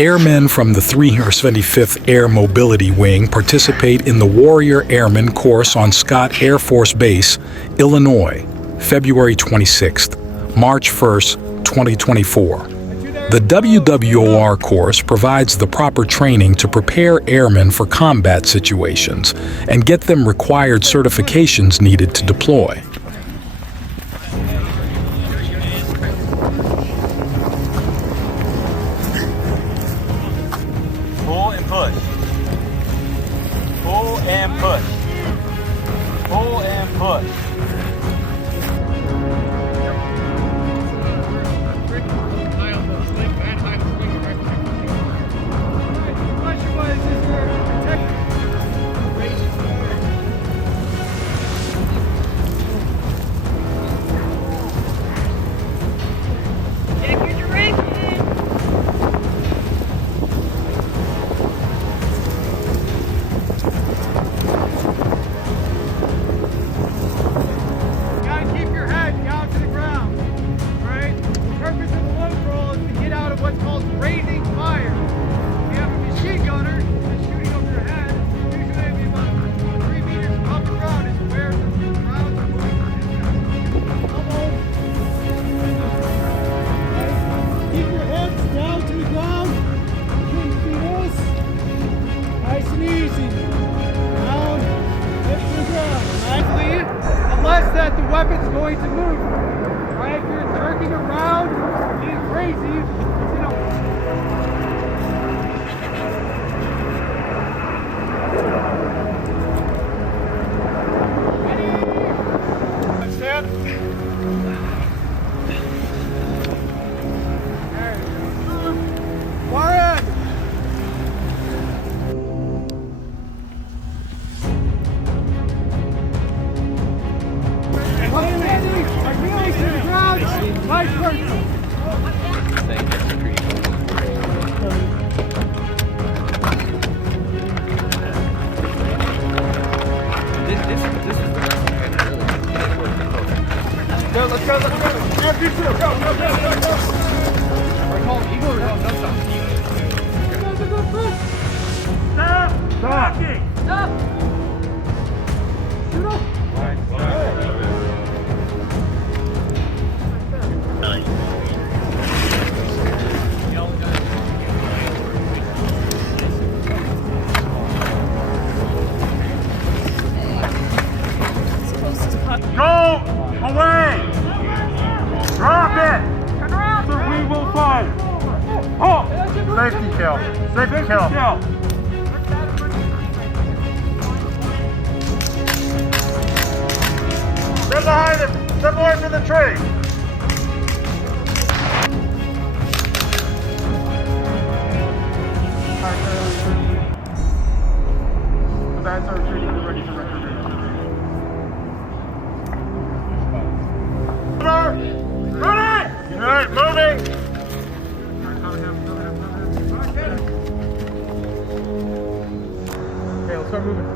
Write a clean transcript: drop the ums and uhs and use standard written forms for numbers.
Airmen from the 375th Air Mobility Wing participate in the Warrior Airman Course on Scott Air Force Base, Illinois, February 26th, March 1st, 2024. The WWOR course provides the proper training to prepare airmen for combat situations and get them required certifications needed to deploy. Pull and push. Pull and push. Pull and push. Unless that the weapon's going to move. Right? If you're jerking around, being crazy, you know. Ready? Stand. Warren! Vice versa. Go, let's go, let's go. After you two, go, go, go, go, go. Are we calling eagle or no stop? Stop! Stop! Stop! Shoot up! Go away! Drop it! So we will fire! Oh! Safety kill! Safety kill! Step behind him! Step away from the tree! The bats are retreating. We're ready to record. Ready! Alright, moving! Okay, let's start moving.